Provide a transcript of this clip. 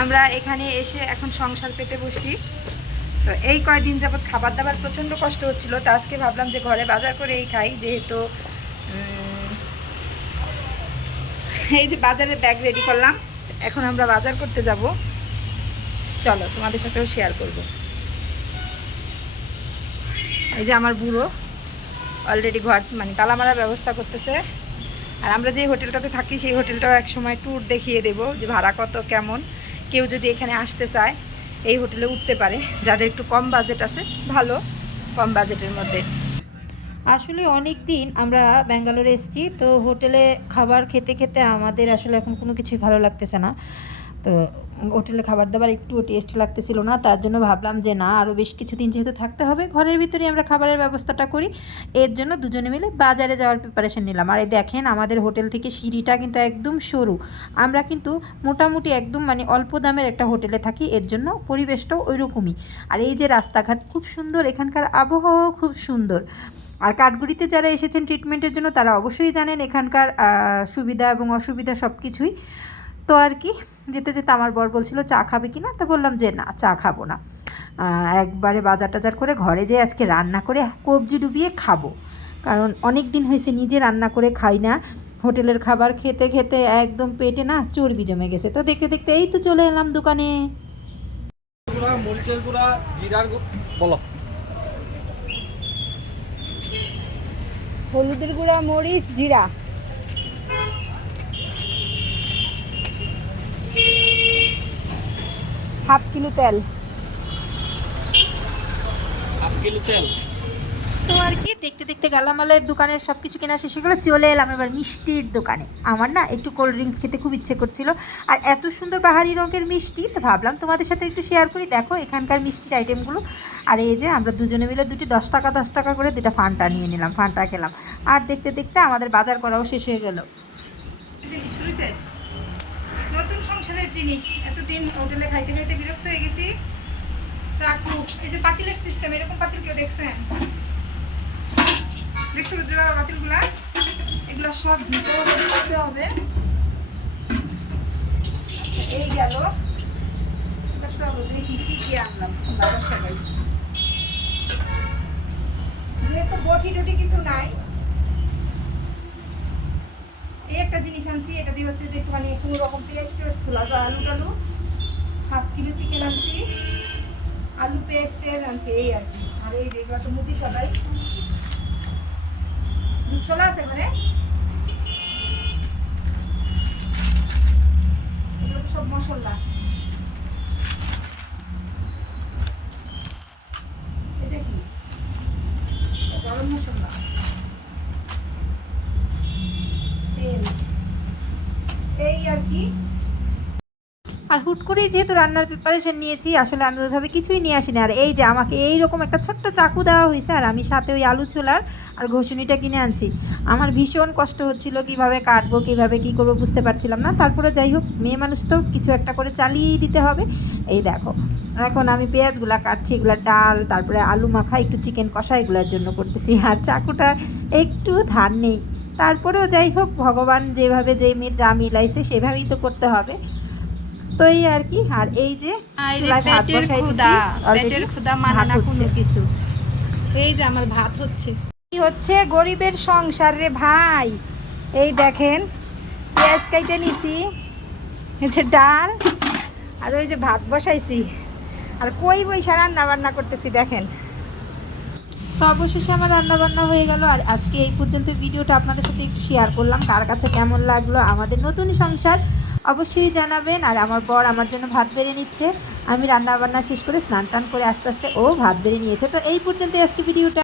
আমরা এখানে এসে এখন সংসার পেতে বসছি। তো এই কয়দিন যাবৎ খাবার দাবার প্রচণ্ড কষ্ট হচ্ছিল, তো আজকে ভাবলাম যে ঘরে বাজার করেই খাই, যেহেতু এই যে বাজারের ব্যাগ রেডি করলাম। এখন আমরা বাজার করতে যাব, চলো তোমাদের সাথেও শেয়ার করব। এই যে আমার বুড়ো অলরেডি ঘর মানে তালা মারার ব্যবস্থা করতেছে। আর আমরা যে হোটেলটাতে থাকি সেই হোটেলটাও এক সময় ট্যুর দেখিয়ে দেব, যে ভাড়া কত কেমন, কেউ যদি এখানে আসতে চায় এই হোটেলে উঠতে পারে, যাদের একটু কম বাজেট আছে, ভালো কম বাজেটের মধ্যে। আসলে অনেক দিন আমরা ব্যাঙ্গালোরে এসেছি, তো হোটেলে খাবার খেতে খেতে আমাদের আসলে এখন কোনো কিছুই ভালো লাগতেছে না। তো হোটেলে খাবার দাবার একটু টেস্ট লাগতেছিল না, তার জন্য ভাবলাম যে না, আরও বেশ কিছুদিন যেহেতু থাকতে হবে, ঘরের ভিতরেই আমরা খাবারের ব্যবস্থাটা করি। এর জন্য দুজনে মিলে বাজারে যাওয়ার প্রিপারেশন নিলাম। আর এই দেখেন আমাদের হোটেল থেকে সিঁড়িটা কিন্তু একদম সরু। আমরা কিন্তু মোটামুটি একদম মানে অল্প দামের একটা হোটেলে থাকি, এর জন্য পরিবেশটাও ওই রকমই। আর এই যে রাস্তাঘাট খুব সুন্দর, এখানকার আবহাওয়াও খুব সুন্দর। আর কাঠগুড়িতে যারা এসেছেন ট্রিটমেন্টের জন্য তারা অবশ্যই জানেন এখানকার সুবিধা এবং অসুবিধা সব কিছুই। তো আর কি, যেতে যেতে আমার বর বলছিল চা খাবে কি না, তো বললাম যে না, চা খাবো না, একবারে বাজার টাজার করে ঘরে যেয়ে আজকে রান্না করে কবজি ডুবিয়ে খাবো। কারণ অনেক দিন হয়েছে নিজে রান্না করে খাই না, হোটেলের খাবার খেতে খেতে একদম পেটে না চর্বি জমে গেছে। তো দেখতে দেখতে এই তো চলে এলাম দোকানে। মরিচের গুঁড়া, জিরার বলো, হলুদের গুঁড়া, মরিচ, জিরা, হাফ কিলো তেল। হাফ কিলো তেল। তো আর কি, দেখতে দেখতে গালামালের দোকানের সব কিছু কেনা শেষ হয়ে গেলো, চলে এলাম এবার মিষ্টির দোকানে। আমার না একটু কোল্ড ড্রিঙ্কস খেতে খুব ইচ্ছে করছিল, আর এত সুন্দর বাহারি রঙের মিষ্টি, তো ভাবলাম তোমাদের সাথে একটু শেয়ার করি। দেখো এখানকার মিষ্টির আইটেমগুলো। আর এই যে আমরা দুজনে মিলে দুটি 10 টাকা করে দুটা ফান্টা নিয়ে নিলাম, ফান্টা খেলাম। আর দেখতে দেখতে আমাদের বাজার করাও শেষ হয়ে গেল। নতুন সংসারের জিনিস, এতদিন হোটেলে খাইতে খাইতে বিরক্ত হয়ে গেছি। চাকু, এই যে পাতিলের সিস্টেম, এরকম পাতিল কেউ দেখছেন? দেখছো রুদ্রবাবা পাতিলগুলা? এগুলো সব ভিতরে করতে হবে। আচ্ছা এই গেল, চলো দেখি কি কি আনলাম বাজার সবাই। যেহেতু বটি টটি কিছু নাই, এই একটা জিনিস আনছি, এটা দিয়ে হচ্ছে যে একটুখানি কোনো রকম পেস্ট ছিল। আলু টালু, হাফ কিলো চিকেন আনছি, আলু পেস্টের আনছি, এই আর কি। আর এই যেগুলো তো মুদি সবাই দুশোলা আছে মানে এগুলো সব মশলা। এটা কি? গরম মশলা, তেল, এই আর কি। আর হুট করেই যেহেতু রান্নার প্রিপারেশন নিয়েছি, আসলে আমি ওইভাবে কিছুই নিয়ে আসিনি। আর এই যে আমাকে এইরকম একটা ছোট্ট চাকু দেওয়া হয়েছে, আর আমি সাথে ওই আলু ছোলার আর ঘষুনিটা কিনে আনছি। আমার ভীষণ কষ্ট হচ্ছিল, কিভাবে কাটবো কিভাবে কী করবো বুঝতে পারছিলাম না। তারপরে যাই হোক, মেয়ে মানুষ তো কিছু একটা করে চালিয়েই দিতে হবে। এই দেখো এখন আমি পেঁয়াজগুলা কাটছি, এগুলো ডাল, তারপরে আলু মাখা, একটু চিকেন কষা, এগুলোর জন্য করতেছি। আর চাকুটা একটু ধার নেই, তারপরেও যাই হোক, ভগবান যেভাবে যেই মেয়ে যা মিলাইছে সেভাবেই তো করতে হবে। তো এই আর কি। আর এই যে পেটের ক্ষুধা মানে না কোনো কিছু। এই যে আমার ভাত হচ্ছে, কি হচ্ছে গরিবের সংসার রে ভাই। এই দেখেন পেঁয়াজ কাইটে নিছি, এই যে ডাল, আর ওই যে ভাত বসাইছি, আর কই বইসা রান্না বান্না করতেছি দেখেন। তো অবশেষে আমার রান্নাবান্না হয়ে গেল। আর আজকে এই পর্যন্ত ভিডিওটা আপনাদের সাথে একটু শেয়ার করলাম। কার কাছে কেমন লাগলো আমাদের নতুন সংসার অবশ্যই জানাবেন। আর আমার বর আমার জন্য ভাত বেড়ে নিচ্ছে, আমি রান্নাবান্না শেষ করে স্নান টান করে আস্তে আস্তে ও ভাত বেড়ে নিয়েছে। তো এই পর্যন্ত আজকে ভিডিওটা।